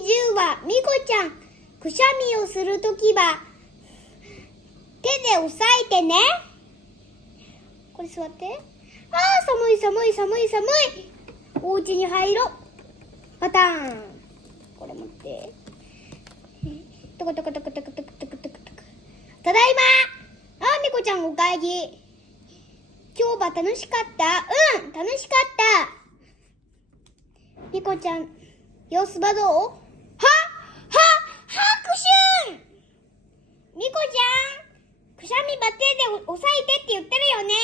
10はみこちゃん、くしゃみをするときは手で押さえてね。これ座って。あー、寒い寒い寒い寒い。お家に入ろう。パターン。これ持って。トコトコトコトコトコトコトコトコ。ただいま。あー、みこちゃんおかえり。今日は楽しかった？うん、楽しかった。みこちゃん、様子はどう？拍手！みこちゃん、くしゃみば手で押さえてって言ってるよね。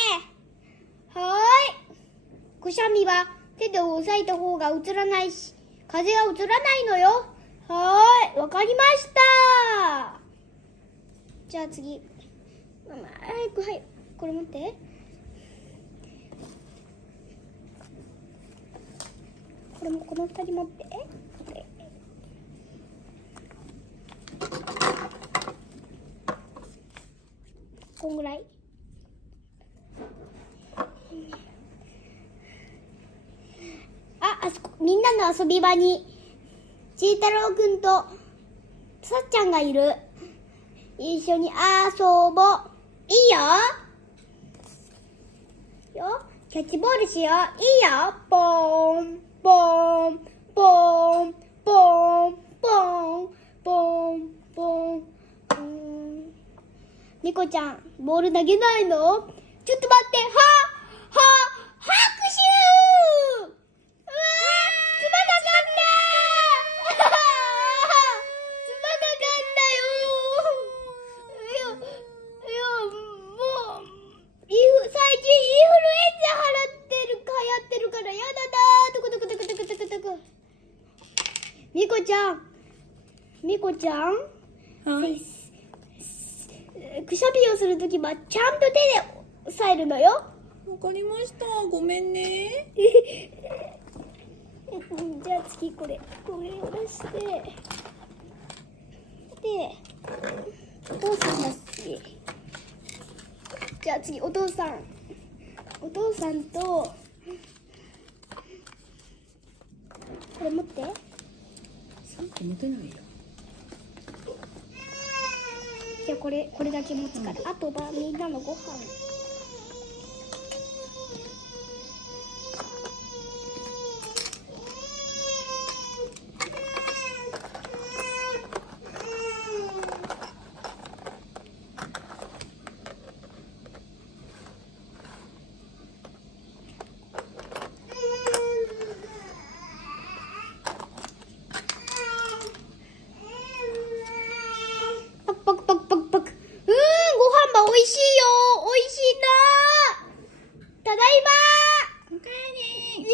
はーい。くしゃみは手で押さえた方が映らないし、風が映らないのよ。はーい、わかりました。じゃあ次。早く、はい。これ持って。これもこの2人持って。こんぐらい。あそこ、みんなの遊び場にちいたろうくんとさっちゃんがいる。一緒に遊ぼう。いいよ。キャッチボールしよう。いいよ。ポーンポーンポーンポーンポーンポーンポーン。みこちゃん、ボール投げないの？ちょっと待って。拍手！うわー、つばがかった！つばがかったよ。もう、最近インフルエンザ流行ってるからやだなー。トコトコトコトコトコトコ。みこちゃん、はい。くしゃみをするときはちゃんと手で押さえるのよ。わかりました。ごめんね。じゃあ次これを出して、でお父さんだし、じゃあ次お父さんとこれ持って。3個持てないよ。じゃあこれだけ持つから、あとはみんなのご飯。パクパクパクパクパク。ご飯ば美味しいよ。美味しいな。ただいま。おかえり。ち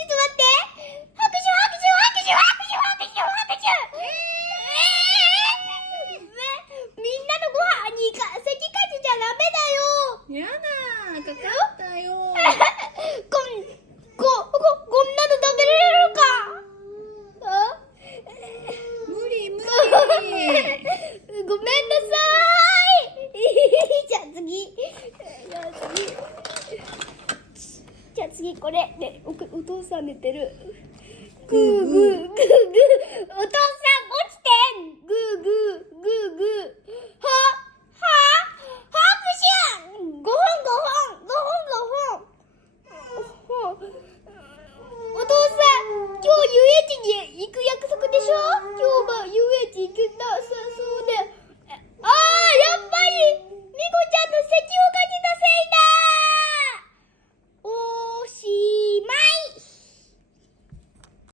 ょっと待って。拍手。みんなのご飯に席かじちゃダメだよ。やだー、かかったよ。こんなの食べれるか。無理。ごめんなさい。じゃあ次これで、お父さん寝てる。グーグー。お父さん